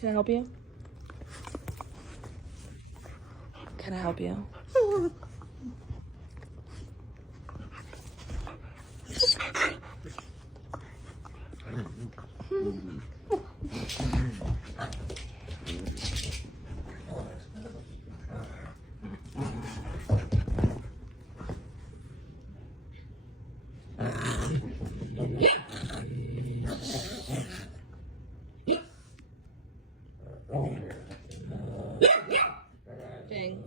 Can I help you? Can I help you? Dang.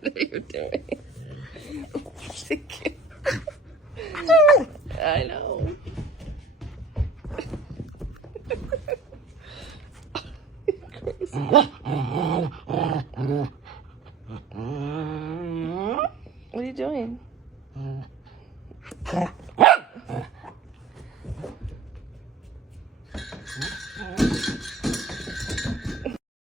What are you doing? I know. Crazy. What are you doing?